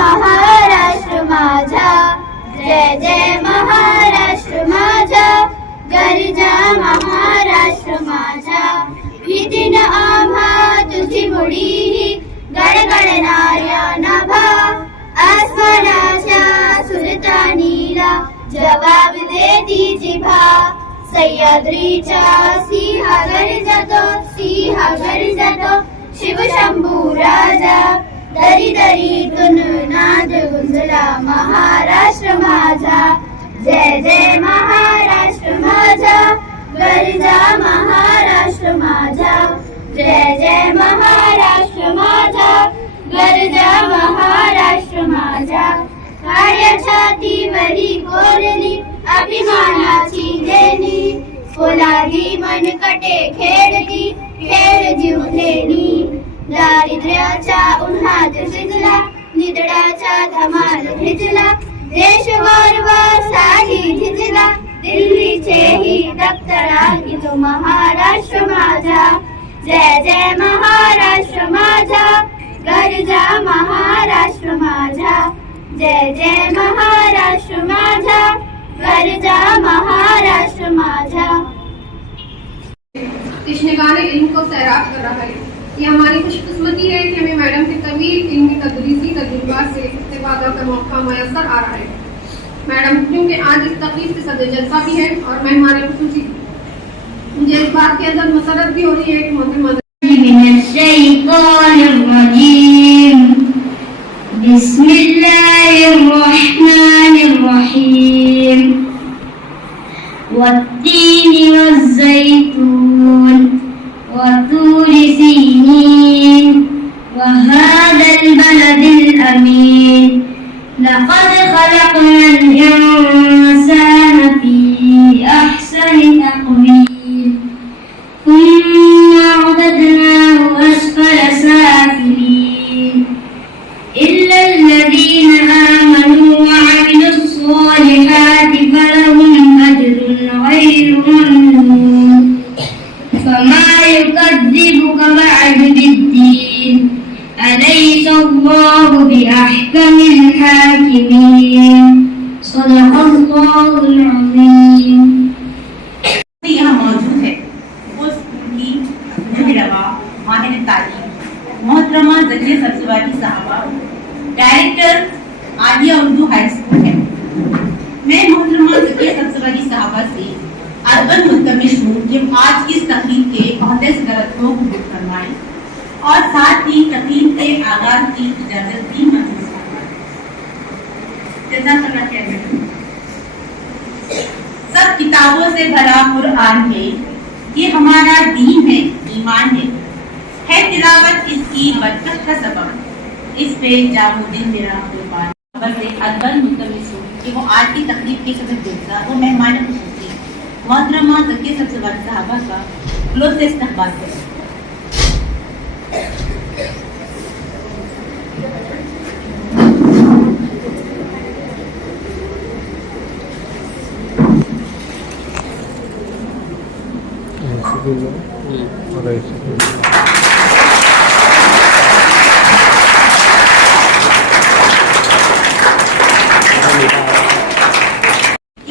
महाराष्ट्र माझा, जय जय महाराष्ट्र माझा, गर्जा महाराष्ट्र माझा. भीतीन आम्हा तुझी मुडी गडगडणाऱ्या नभा, आसमानाच्या सुलतानीला जबाब देती जिभा. सह्याद्रीच्या सिंह गर्जतो शिवशंभू राजा. दरी दरीतून नाद गुंजला महाराष्ट्र माझा, जय जय महाराष्ट्र माझा, गर्जा महाराष्ट्र माझा. जय जय महाराष्ट्र माझा, गर्जा महाराष्ट्र माझा. काळ्या छातीवरी कोरली अभिमानाची देणी, फुलादी मनकटे खेळती खेळ जीवलेली. दारिद्र्याच्या उन्हात शिजला, निदडाचा धमाल भिजला, देश गौरवासाठी झिजला. दिल्लीचेही दप्तरा तो महाराष्ट्र माझा, जय जय महाराष्ट्र माझा, गर्जा महाराष्ट्र माझा. जय जय महाराष्ट्र माझा, गर्जा महाराष्ट्र माझा. कृष्ण गाने इल्म को सैराब कर रहा है. ये हमारी खुशकिस्मती है कि हमें मैडम के तवील इल्मी तदरीसी तजुर्बा से इस्तेफादा का मौका मैसर आ रहा है. मैडम क्योंकि आज इस तकलीफ से सदर जलसा भी है और मेहमान खुसूसी, मुझे इस बात के अंदर मसरत भी हो रही है कि मोहतरमा बिस्मिल्लाहिर्रहमानिर्रहीम. वत्तीन वज़्ज़ैतून वतूर सीनीन वहादल बलदिल अमीन. लक़द ख़लक़नल इंसान फी अहसनि तक़वीम. थुम्मा रददनाहु अस्फल साफिलीन. इल्लल्लज़ीना आमनू वअमिलुस्सॉलिहाति फलहुम अज्रुन ग़ैरु ममनून. फमा युकज़्ज़िबुका बअदु बिद्दीन. अलैसल्लाहु बिअहकमिल हाकिमीन. सदक़ल्लाहुल अज़ीम. यहाँ मौजूद है वो उनकी मुहर्रमा माहिर तालीम मोहतरमा ज़किया सब्ज़वारी साहबा, director Alia Urdu high school है. मैं मोहतरमा ज़किया सब्ज़वारी साहबा से अर्बन मुल्तमिस हूँ कि आज की इस तकरीर के ओहदे से गलतियों को दूर फरमाएं और साथ ही तकरीर के आगाज की इजाजत भी मंजूर फरमाएं. जज़ाकल्लाह खैर. सब किताबों से भरा कुरान है, ये हमारा दीन है, ईमान है तिलावत इसकी बरकत का सबब. इस पे जामुद्दीन मेरा कुर्बान. बस एक अर्बन मुल्तमिस हूँ कि वो आज की तकरीर के सदर जलसा वो मेहमान खुसूसी मोहतरमा ज़किया सब्ज़वारी साहबा का दिलों से इस्तकबाल करें.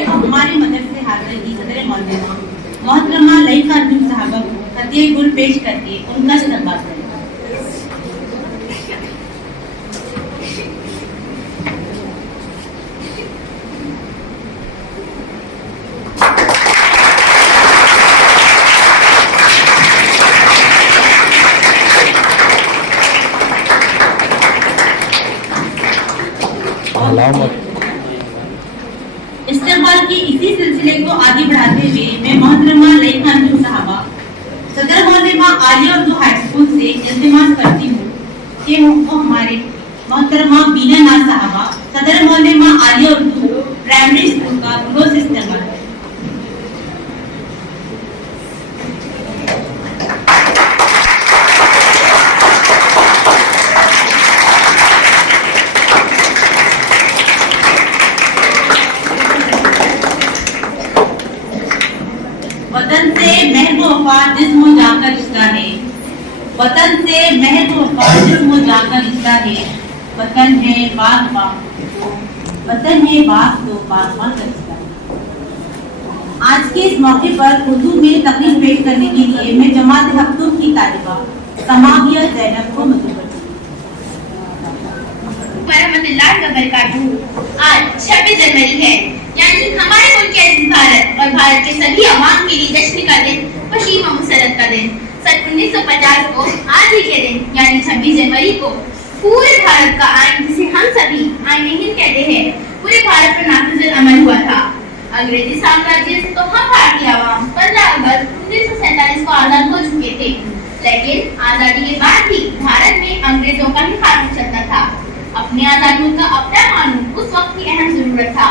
हमारे मदरसे हाज़िर की सदर मौजूदा मोहतरमा लईका बिन साहबा को हदिया गुल पेश करके उनका इस्तकबाल करें. इस्तेमाल के इसी सिलसिले को आगे बढ़ाते हुए मैं मोहतरमा लईखान साहबा सदर मोहल्ला आलिया उर्दू हाई स्कूल से इल्तिमास करती हूँ कि वो हमारे मोहतरमा बीना नाज साहबा सदर मोहल्ला आलिया उर्दू प्राइमरी स्कूल का रोज इस्तेमाल है। वतन से महबूब वफा जिस्म जाकर रिश्ता है, वतन से महबूब वफा जिस्म जाकर रिश्ता है, वतन है बाग बाग वतन है बाग तो बाग बाग का रिश्ता है। आज के इस मौके पर उर्दू में तकरीर पेश करने के लिए मैं जमात हफ्तूम की तालिबा समाविया ज़ैनब को मंजूर करती हूँ। आज 26 जनवरी है, यानी हमारे मुल्क के अजीज भारत और भारत के सभी अवाम के लिए जश्न का दिन, खुशी व मुसरत का दिन। सन 1950 को आज ही के दिन यानी 26 जनवरी को पूरे भारत का आइन, जिसे हम सभी आइन हिंद कहते हैं, पूरे भारत पर नाफिज अमल हुआ था। अंग्रेजी साम्राज्य से तो हम भारतीय अवाम 15 अगस्त 1947 को आजाद हो चुके थे, लेकिन आजादी के बाद भी भारत में अंग्रेजों का ही कानून चलता था। अपने आजाद मुल्क का अपना कानून उस वक्त की अहम जरूरत था,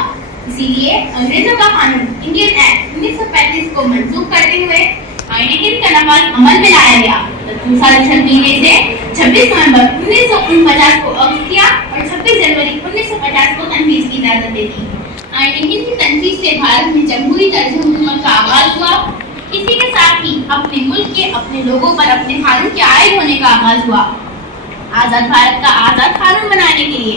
इसीलिए अंग्रेजों का कानून इंडियन एक्ट 1935 को मंसूख करते हुए आईन हिंद का नफाज अमल में लाया गया। साल 6 महीने से 26 नवंबर 1949 को अक्ट किया और 26 जनवरी 1950 को तनफीज की इजाजत दे दी। आईन हिंद की तनफीज से भारत में जमहूरी तर्ज हुकूमत का आगाज हुआ। इसी के साथ ही अपने मुल्क के अपने लोगों पर अपने कानून के आयद होने का आगाज हुआ। आजाद भारत का आजाद कानून बनाने के लिए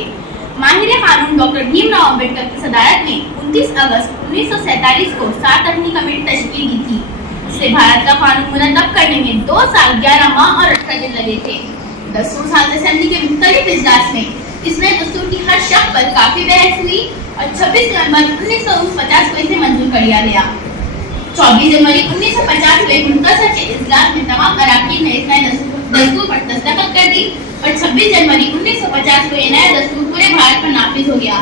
माहिर कानून डॉक्टर भीमराव अम्बेडकर की सदारत में 29 अगस्त 1947 को 7 अरनी कमेटी तश्कील की थी। इससे भारत का कानून मुरतब करने में 2 साल 11 माह और 18 दिन लगे थे। दस्तूर साल असेंबली के मुख्तलिफ इजलास में इसमें दस्तूर की हर शर्त पर काफी बहस हुई और 26 नवंबर 1949 को इसे मंजूर कर लिया गया। 24 जनवरी 1950 को एक मुख्तसर के इजलास में तमाम अराकीन ने इस नए दस्तूर पर दस्तखत कर दी और 26 जनवरी 1950 को यह नया दस्तूर पूरे भारत पर नाफिज हो गया।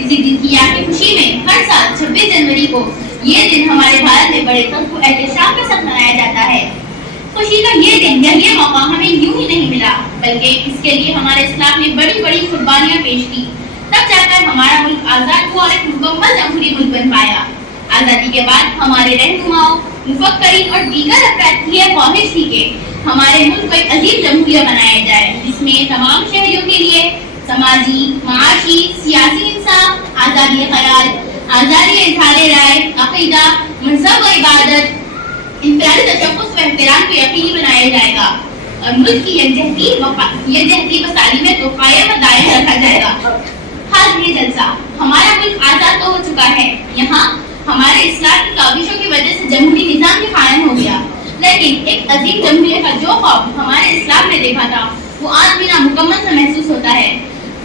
इसी दिन की याद की खुशी में हर साल 26 जनवरी को ये दिन हमारे भारत में बड़े व एहतशाम के साथ मनाया जाता है। खुशी का ये दिन या ये मौका हमें यूं ही नहीं मिला, बल्कि इसके लिए हमारे इस्लाम ने बड़ी बड़ी कुर्बानियां पेश की, तब जाकर हमारा मुल्क आजाद हुआ और एक मुकम्मल जमहूरी मुल्क बन पाया। आजादी के बाद हमारे रहनुमाओं, मुफक्करीन और दीगर अफराद की यह ख्वाहिश थी कि हमारे मुल्क को एक अजीब जमहूरिया बनाया जाए, जिसमें तमाम शहरियों के लिए समाजी, माशी, सियासी इंसाफ, आजादी ख्याल, आजादी इज़हार राय, अकीदा, मज़हब व इबादत, इंफरादी तशख़्ख़ुस व एहतराम को यकीनी बनाया जाएगा और मुल्क की यकजहती व तालीमत को कायम व दायम रखा जाएगा। हाल ये जलसा हमारा मुल्क आजाद तो हो चुका है, यहाँ हमारे इस्लाम की काविशों की वजह से जमहूरी निज़ाम भी कायम हो गया, लेकिन एक अजीम जमहूरियत का जो ख्वाब हमारे इस्लाम ने देखा था वो आज भी नामुकम्मल सा महसूस होता है।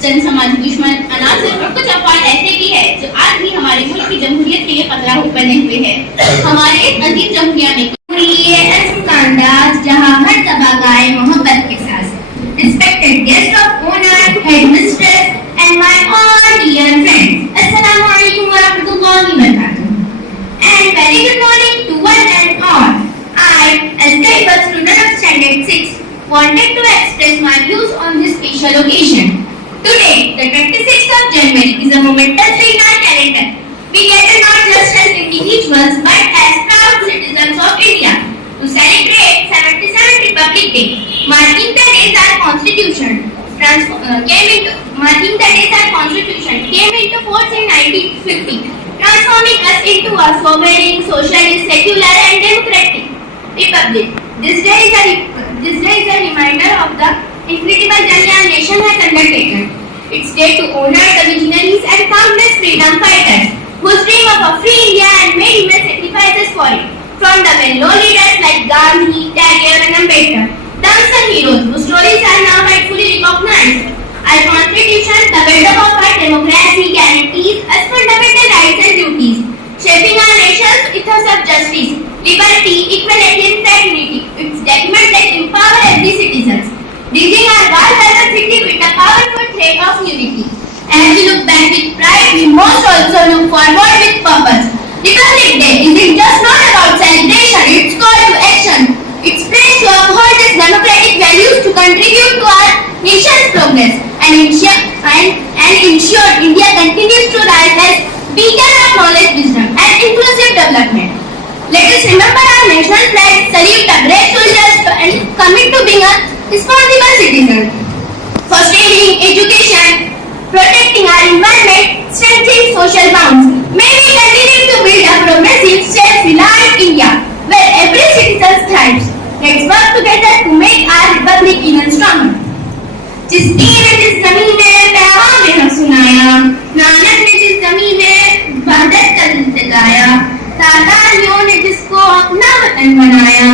चंद समाजी दुश्मन, अनासिर और कुछ अफवाद ऐसे भी है जो आज भी हमारे मुल्क की जमहूरियत के लिए खतरा बने हुए हैं। हमारे इस अजीम जमहूरिया में जहाँ हर तबका गाए मोहब्बत के साथ। Respected guest of honor, headmistress and my all dear friends, Assalamu alaikum wa rahmatullahi wa barakatuh. And very good morning to one and all. I, as a student of standard 6, wanted to express my views on this special occasion. Today, the 26th of January is a momentous day in our calendar. We gather not just as individuals but as proud citizens of India to celebrate 77th Republic Day, marking the days our Constitution came into force in 1950, transforming us into a sovereign, socialist, secular, and democratic republic. This day is a reminder of the incredible journey our nation has undertaken. It's day to honor the visionaries and countless freedom fighters who dream of a free India and made immense sacrifices for it. From the well-known leaders like Gandhi, Tagore, and Ambedkar, the unsung heroes whose stories are now rightfully recognized. Our Constitution, the bedrock of our democracy, guarantees us fundamental rights and duties, shaping our nation's ethos of justice, liberty, equality, and fraternity. It's documents that empower every citizen, bridging our vast diversity with a powerful thread of unity. As we look back with pride we must also look forward with purpose. Republic Day isn't just not about celebration, it's call to action. It's place to uphold its democratic values to contribute to our nation's progress and ensure India continues to rise as beacon of knowledge, wisdom and inclusive development. Let us remember our national flag, salute the brave soldiers and commit to being a responsible citizen. Fostering education, protecting our environment, strengthening social bonds. May we continue to build a progressive, self-reliant India where every citizen thrives. Let's work together to make our republic even stronger. जिस दिन जिस जमीन में पैगाम में हम सुनाया, नानक ने जिस जमीन में वहदत का गीत गाया, तादानियों ने जिसको अपना वतन बनाया,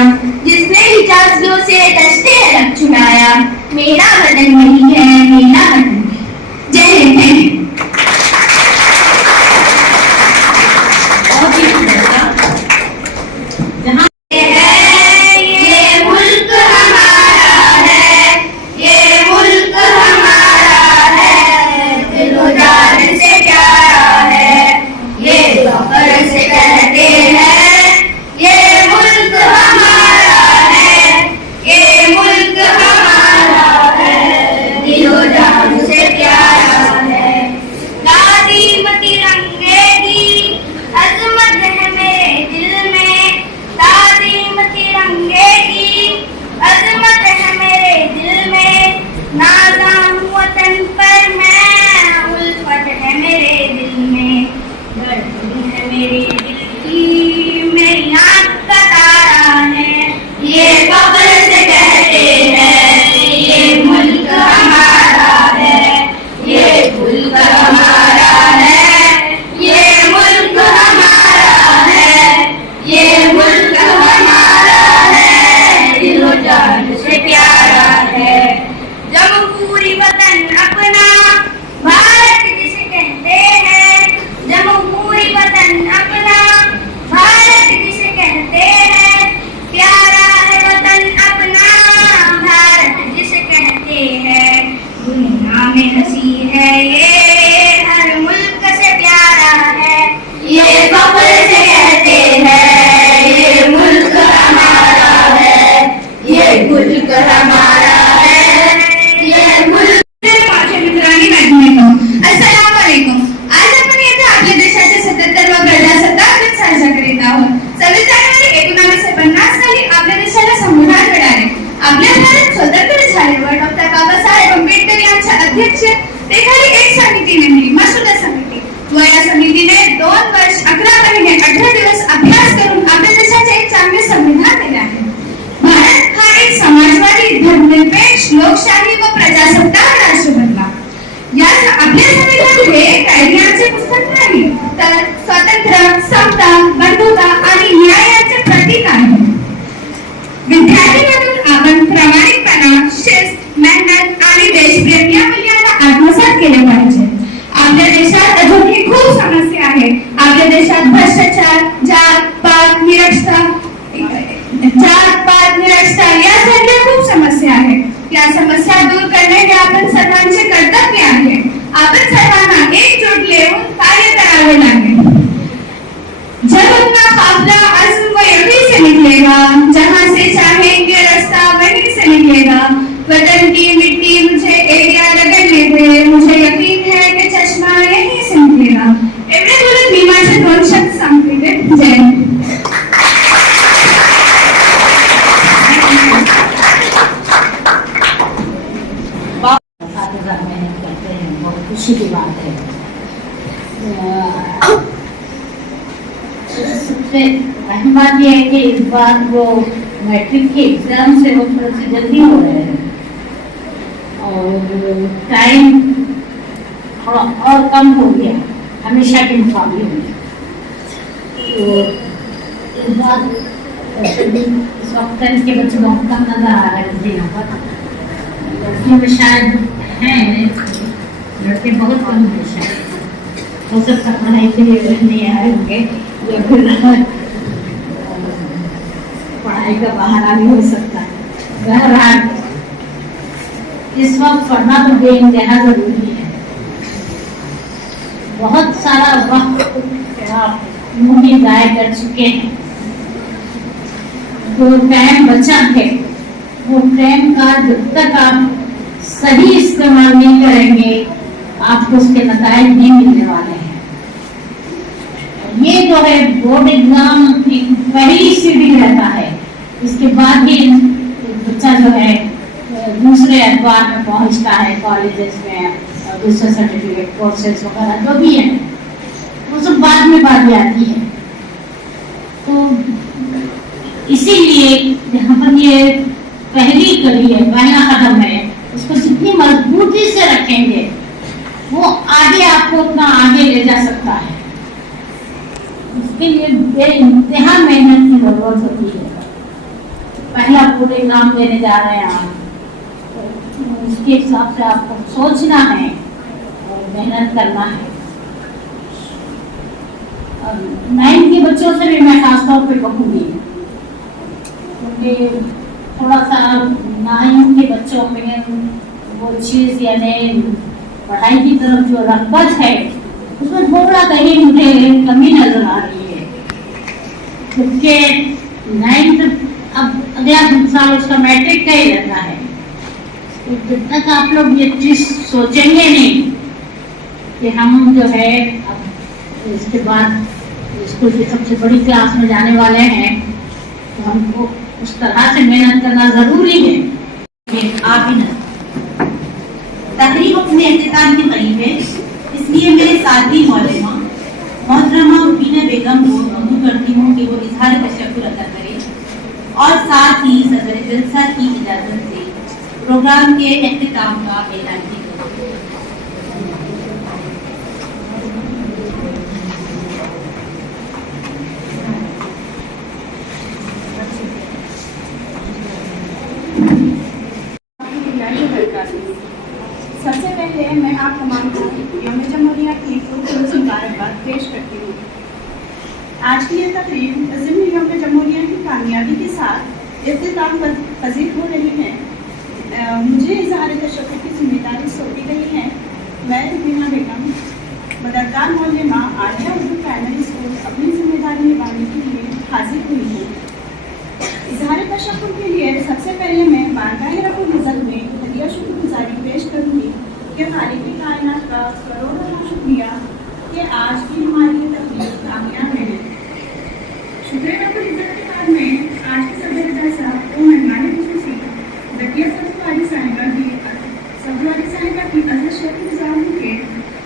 जिसने हिजाजियों से दश्ते रख छुड़ाया, मेरा वतन वही है, मेरा वतन। जय हिंद। जहाँ लोकशाही व प्रजासत्ताक राष्ट्र बनला। या आपल्या संविधान हे कायद्याचे पुस्तक नाही तर स्वातंत्र्य, समता, बंधुता आणि न्यायाचे प्रतीक आहे। विद्यार्थी म्हणून आपण प्रामाणिकपणा, शिस्त, मेहनत आणि देशप्रेम या मूल्यांना आत्मसात केले पाहिजे। आपल्या देशात अजूनही खूप समस्या आहेत। आपल्या देशात भ्रष्टाचार, जात-पात, निरक्षरता यासारख्या खूप समस्या आहेत। या समस्या दूर करणे हे आपण सर्वांचे कर्तव्य आहे। आपण सर्वांना एकजूट लेऊन कार्य करावे लागेल। जब अपना काफिला अज़्म व यकीन से निकलेगा, जहाँ से चाहेंगे रास्ता वहीं से निकलेगा। वतन की मिट्टी मुझे एरिया रगड़ने दे, मुझे यकीन है कि चश्मा यहीं से निकलेगा। एवढे बोलत मी माझे दोन शब्द सांगते। जय खुशी की बात है। सबसे अहम बात यह है कि इस बार वो मैट्रिक के एग्जाम से वो थोड़ा सी जल्दी हो रहे हैं और टाइम थोड़ा और कम हो गया, हमेशा के मुकाबले में। तो इस बार इस वक्त के बच्चे बहुत कम नजर आ रहे हैं यहाँ पर। लड़कियों में शायद हैं, लड़के बहुत कम है शायद। हो सकता पढ़ाई के लिए नहीं आए होंगे या फिर पढ़ाई का बहाना भी हो सकता है। बहरहाल इस वक्त पढ़ना तो बेइंतहा जरूरी है। बहुत सारा वक्त आप मुंह में जाया कर चुके हैं। जो टाइम बचा है वो टाइम का जब तक आप सही इस्तेमाल नहीं करेंगे आपको उसके नतीजे नहीं मिलने वाले हैं। ये जो है बोर्ड एग्जाम एक पहली सीढ़ी रहता है, इसके बाद ही बच्चा जो है दूसरे अखबार में पहुंचता है, कॉलेजेस में दूसरे सर्टिफिकेट कोर्सेज वगैरह जो भी है वो सब बाद में बात आती है। तो इसीलिए यहाँ पर ये पहली कड़ी है, पहला कदम है, उसको जितनी मजबूती से रखेंगे वो आगे आपको उतना आगे ले जा सकता है। उसके लिए बेइंतहा मेहनत की जरूरत होती है। पहला पूरे एग्जाम देने जा रहे हैं आप, तो उसके हिसाब से आपको सोचना है और मेहनत करना है। 9 के बच्चों से भी मैं खासतौर पे कहूँगी, क्योंकि थोड़ा सा 9 के बच्चों में वो चीज़ यानी पढ़ाई की तरफ जो रग़बत है उसमें थोड़ा कहीं मुझे कमी नजर आ रही है, क्योंकि 9th अब अगला साल उसका मैट्रिक का ही रहता है। तो जब तक आप लोग ये चीज़ सोचेंगे नहीं कि हम जो है अब इसके बाद स्कूल की सबसे बड़ी क्लास में जाने वाले हैं, तो हमको उस तरह से मेहनत करना जरूरी है। आप ही न तकरीब अपने इख्तिताम के करीब है, इसलिए मेरे साथी मौलमा मोहतरमा रुबीना बेगम को मदऊ करती हूँ कि वो इजहार तशक्कुर अदा करें और साथ ही सदर जलसा की इजाज़त से प्रोग्राम के इख्तिताम का ऐलान किया। सबसे पहले मैं आप तमाम को यौम जमहूरिया की खूबसूरत मुबारकबाद पेश करती हूँ। आज की ये तकरीब ज़िम्न यौम जमहूरिया की कामयाबी के साथ इख्तिताम पजीर हो रही है। मुझे इज़हार तशक्कुर की जिम्मेदारी सौंपी गई है। मैं रुबीना बेगम बदरगाह मौलमा आलिया उर्दू प्राइमरी स्कूल अपनी जिम्मेदारी निभाने के लिए हाजिर हुई हूँ। इज़हार तशक्कुर के लिए सबसे पहले मैं बारगाह रब्बुल इज़्ज़त में हदिया शुक्रगुजारी पेश करूँगी कि खालिक़ कायनात का करोड़ों शुक्रिया कि आज की हमारी तकरीब कामयाब है। शुक्र रब्बुल इज़्ज़त के बाद में आज के सदर जलसा को मेहमान खुसूसी ज़किया सब्ज़वारी साहिबा की अज़ीज़ शुक्रगुज़ार हूँ कि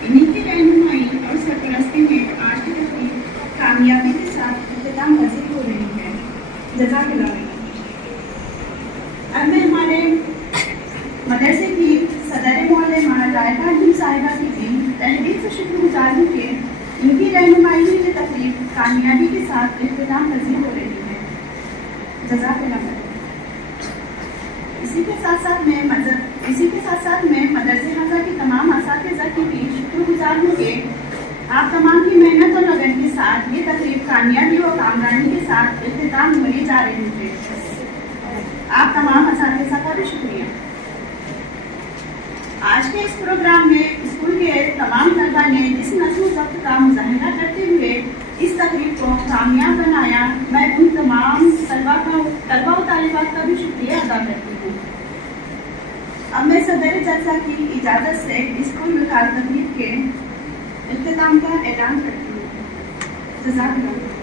इन्हीं की रहनुमाई और सरपरस्ती में आज की तकरीब कामयाबी के साथ इख्तिताम पज़ीर हो रही है। जज़ाकल्लाह। अब मैं हमारे मदरसे की सदर मौलमा रायता अजीम साहिबा की भी तहरीर से शुक्रगुजार हूँ कि इनकी रहनुमाई में ये तकरीब कामयाबी के साथ इख्तिताम पज़ीर हो रही है। जज़ाकल्लाह। इसी के साथ साथ मैं मदरसे हज़ा की तमाम असातिज़ा की भी शुक्रगुजार हूँ कि आप तमाम की मेहनत और लगन के साथ ये तकरीब कामयाबी और कामरानी के साथ इख्तिताम होने जा रही है। आप तमाम असातिज़ा का भी शुक्रिया। आज के इस प्रोग्राम में स्कूल के तमाम तलबा ने जिस नस्ल ज़ब्त का मुज़ाहिरा करते हुए इस तकरीब को कामयाब बनाया, मैं उन तमाम तलबा और तालिबात का भी शुक्रिया अदा करती हूँ। अब मैं सदर जलसा की इजाज़त से स्कूल में तकरीब के इख्तिताम का ऐलान करती हूँ। जज़ाकल्लाह।